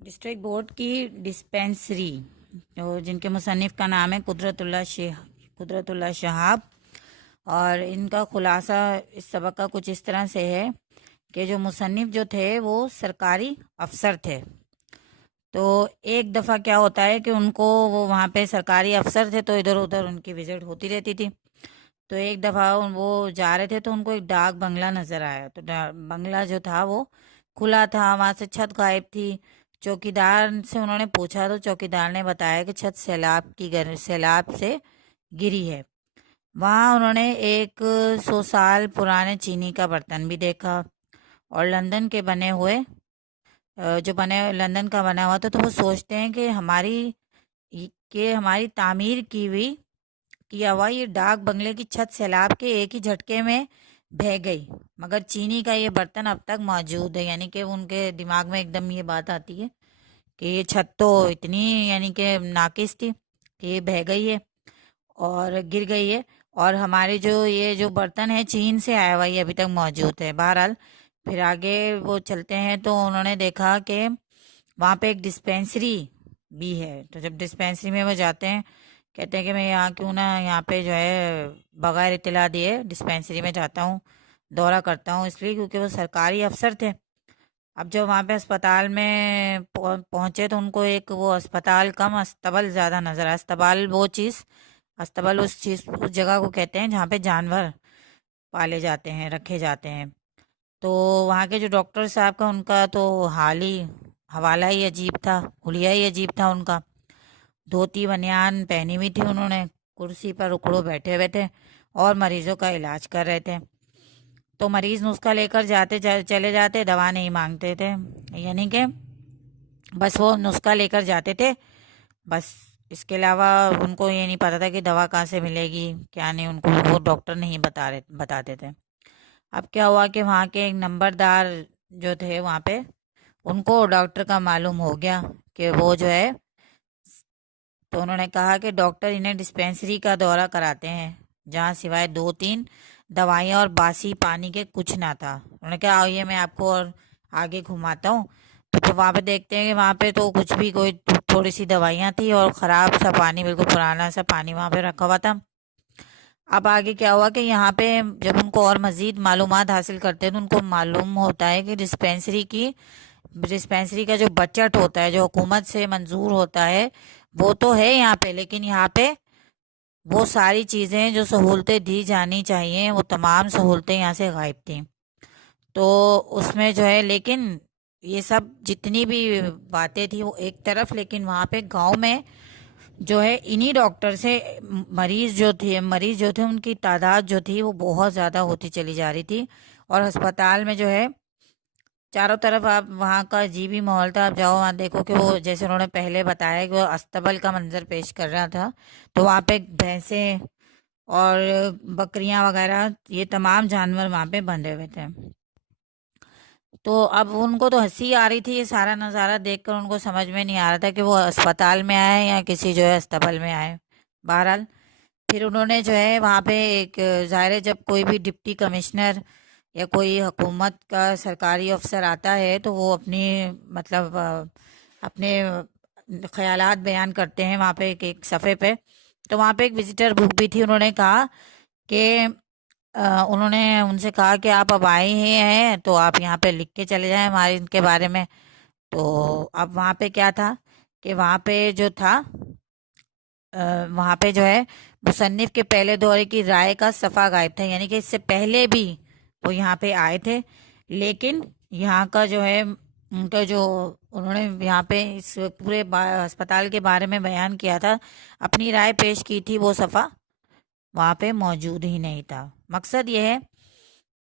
District board کی dispensary جن کے مصنف کا نام ہے قدرت اللہ شہاب، اور ان کا خلاصہ اس سبق کا کچھ اس طرح سے ہے کہ جو مصنف جو تھے وہ سرکاری افسر تھے۔ تو ایک دفعہ کیا ہوتا ہے کہ ان کو وہ وہاں پہ سرکاری افسر تھے تو ادھر ادھر ان کی وزٹ ہوتی رہتی تھی۔ تو ایک دفعہ وہ جا رہے تھے تو ان کو ایک ڈاک بنگلہ نظر آیا، تو بنگلہ جو تھا وہ کھلا تھا، وہاں سے چھت غائب تھی۔ چوکیدار سے انہوں نے پوچھا تو چوکیدار نے بتایا کہ چھت سیلاب سے گری ہے۔ وہاں انہوں نے ایک 100 سال پرانے چینی کا برتن بھی دیکھا، اور لندن کے بنے ہوئے لندن کا بنا ہوا تھا۔ تو وہ سوچتے ہیں کہ ہماری تعمیر کیا ہوا یہ ڈاک بنگلے کی چھت سیلاب کے ایک ہی جھٹکے میں بہہ گئی، مگر چینی کا یہ برتن اب تک موجود ہے۔ یعنی کہ ان کے دماغ میں ایک دم یہ بات آتی ہے کہ یہ چھت تو اتنی یعنی کہ ناقص تھی کہ یہ بہہ گئی ہے اور گر گئی ہے، اور ہمارے یہ جو برتن ہے چین سے آیا ہوا یہ ابھی تک موجود ہے۔ بہرحال پھر آگے وہ چلتے ہیں تو انہوں نے دیکھا کہ وہاں پہ ایک ڈسپینسری بھی ہے۔ تو جب ڈسپینسری میں وہ جاتے ہیں، کہتے ہیں کہ میں یہاں پہ جو ہے بغیر اطلاع دیے ڈسپینسری میں جاتا ہوں، دورہ کرتا ہوں، اس لیے کیونکہ وہ سرکاری افسر تھے۔ اب جب وہاں پہ اسپتال میں پہنچے تو ان کو ایک وہ اسپتال کم استبل زیادہ نظر آیا۔ استبل اس جگہ کو کہتے ہیں جہاں پہ جانور پالے جاتے ہیں، رکھے جاتے ہیں۔ تو وہاں کے جو ڈاکٹر صاحب کا ان کا تو حوالہ ہی عجیب تھا، حلیہ ہی عجیب تھا ان کا۔ دھوتی بنیان پہنی ہوئی تھی انہوں نے، کرسی پر اکڑو بیٹھے ہوئے تھے اور مریضوں کا علاج کر رہے تھے۔ تو مریض نسخہ لے کر چلے جاتے، دوا نہیں مانگتے تھے، یعنی کہ بس وہ نسخہ لے کر جاتے تھے، بس اس کے علاوہ ان کو یہ نہیں پتا تھا کہ دوا کہاں سے ملے گی کیا نہیں، ان کو وہ ڈاکٹر نہیں بتاتے تھے۔ اب کیا ہوا کہ وہاں کے ایک نمبردار جو تھے وہاں پہ، ان کو ڈاکٹر کا معلوم ہو گیا کہ وہ جو ہے، تو انہوں نے کہا کہ ڈاکٹر انہیں ڈسپینسری کا دورہ کراتے ہیں جہاں سوائے 2-3 دوائیاں اور باسی پانی کے کچھ نہ تھا۔ انہوں نے کہا آئیے میں آپ کو اور آگے گھماتا ہوں۔ تو وہاں پہ دیکھتے ہیں کہ وہاں پہ تو کچھ بھی، کوئی تھوڑی سی دوائیاں تھی اور خراب سا پانی، بالکل پرانا سا پانی وہاں پہ رکھا ہوا تھا۔ اب آگے کیا ہوا کہ یہاں پہ جب ان کو اور مزید معلومات حاصل کرتے ہیں تو ان کو معلوم ہوتا ہے کہ ڈسپینسری کا جو بجٹ ہوتا ہے، جو حکومت سے منظور ہوتا ہے، وہ تو ہے یہاں پہ، لیکن یہاں پہ وہ ساری چیزیں جو سہولتیں دی جانی چاہیے وہ تمام سہولتیں یہاں سے غائب تھیں۔ تو اس میں جو ہے، لیکن یہ سب جتنی بھی باتیں تھی وہ ایک طرف، لیکن وہاں پہ گاؤں میں جو ہے انہی ڈاکٹر سے مریض جو تھے ان کی تعداد جو تھی وہ بہت زیادہ ہوتی چلی جا رہی تھی، اور ہسپتال میں جو ہے چاروں طرف آپ وہاں کا عجیب ماحول تھا۔ آپ جاؤ وہاں دیکھو کہ وہ جیسے انہوں نے پہلے بتایا کہ وہ استبل کا منظر پیش کر رہا تھا، تو وہاں پہ بھینسیں اور بکریاں وغیرہ یہ تمام جانور وہاں پہ بندھے ہوئے تھے۔ تو اب ان کو تو ہنسی آ رہی تھی یہ سارا نظارہ دیکھ کر، ان کو سمجھ میں نہیں آ رہا تھا کہ وہ اسپتال میں آئے یا کسی جو ہے استبل میں آئے۔ بہرحال پھر انہوں نے جو ہے وہاں پہ ایک ظاہر ہے، جب کوئی بھی ڈپٹی کمشنر یا کوئی حکومت کا سرکاری افسر آتا ہے تو وہ اپنے خیالات بیان کرتے ہیں وہاں پہ ایک صفحے پہ۔ تو وہاں پہ ایک وزٹر بک بھی تھی، انہوں نے کہا کہ انہوں نے ان سے کہا کہ آپ اب آئے ہی ہیں تو آپ یہاں پہ لکھ کے چلے جائیں ہمارے ان کے بارے میں۔ تو اب وہاں پہ کیا تھا کہ وہاں پہ جو تھا، وہاں پہ جو ہے مصنف کے پہلے دورے کی رائے کا صفحہ غائب تھا، یعنی کہ اس سے پہلے بھی وہ یہاں پہ آئے تھے، لیکن یہاں کا جو ہے ان کا جو انہوں نے یہاں پہ اس پورے ہسپتال کے بارے میں بیان کیا تھا، اپنی رائے پیش کی تھی، وہ صفحہ وہاں پہ موجود ہی نہیں تھا۔ مقصد یہ ہے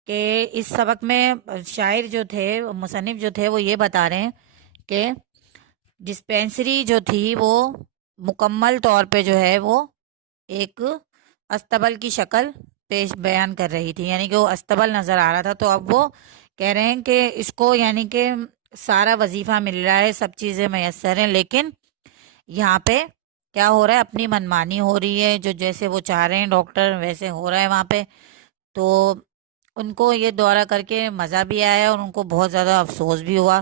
کہ اس سبق میں شاعر جو تھے، مصنف جو تھے، وہ یہ بتا رہے ہیں کہ ڈسپینسری جو تھی وہ مکمل طور پہ جو ہے وہ ایک استبل کی شکل بیان کر رہی تھی، یعنی کہ وہ استبل نظر آ رہا تھا۔ تو اب وہ کہہ رہے ہیں کہ اس کو یعنی کہ سارا وظیفہ مل رہا ہے، سب چیزیں میسر ہیں، لیکن یہاں پہ کیا ہو رہا ہے، اپنی منمانی ہو رہی ہے، جو جیسے وہ چاہ رہے ہیں ڈاکٹر ویسے ہو رہا ہے وہاں پہ۔ تو ان کو یہ دورہ کر کے مزہ بھی آیا اور ان کو بہت زیادہ افسوس بھی ہوا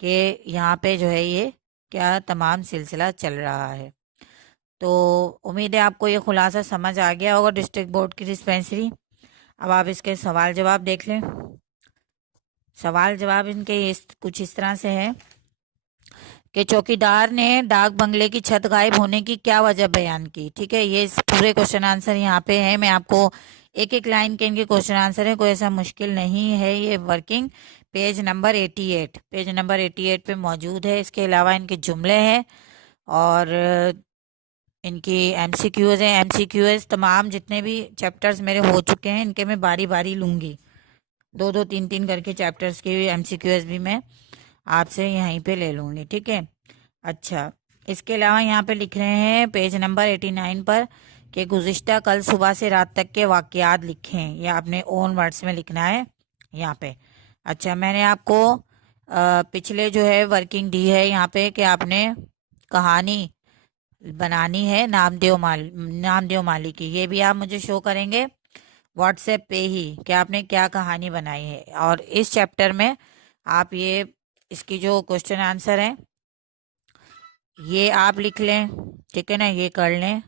کہ یہاں پہ جو ہے یہ کیا تمام سلسلہ چل رہا ہے۔ تو امید ہے آپ کو یہ خلاصہ سمجھ آ گیا ہوگا ڈسٹرکٹ بورڈ کی ڈسپینسری۔ اب آپ اس کے سوال جواب دیکھ لیں۔ سوال جواب ان کے کچھ اس طرح سے ہے کہ چوکیدار نے ڈاک بنگلے کی چھت غائب ہونے کی کیا وجہ بیان کی۔ ٹھیک ہے، یہ پورے کوشچن آنسر یہاں پہ ہے، میں آپ کو ایک ایک لائن کے ان کے کوشچن آنسر ہے، کوئی ایسا مشکل نہیں ہے۔ یہ ورکنگ پیج نمبر 88 پہ موجود ہے۔ اس کے علاوہ ان کے جملے ہیں اور ان کی ایم سی کیوز ہیں۔ ایم سی کیوز تمام جتنے بھی چیپٹرز میرے ہو چکے ہیں ان کے میں باری باری لوں گی، 2 3 کر کے چیپٹرز کے ایم سی کیوز بھی میں آپ سے یہیں پہ لے لوں گی۔ ٹھیک ہے، اچھا اس کے علاوہ یہاں پہ لکھ رہے ہیں پیج نمبر 89 پر کہ گزشتہ کل صبح سے رات تک کے واقعات لکھیں، یا اپنے اون ورڈز میں لکھنا ہے یہاں پہ۔ اچھا میں نے آپ کو پچھلے جو ہے ورکنگ دی ہے یہاں پہ کہ آپ نے کہانی بنانی ہے نامدیو مالی کی، یہ بھی آپ مجھے شو کریں گے واٹس ایپ پہ ہی کہ آپ نے کیا کہانی بنائی ہے۔ اور اس چیپٹر میں آپ یہ اس کی جو کوشچن آنسر ہیں یہ آپ لکھ لیں، ٹھیک ہے نا، یہ کر لیں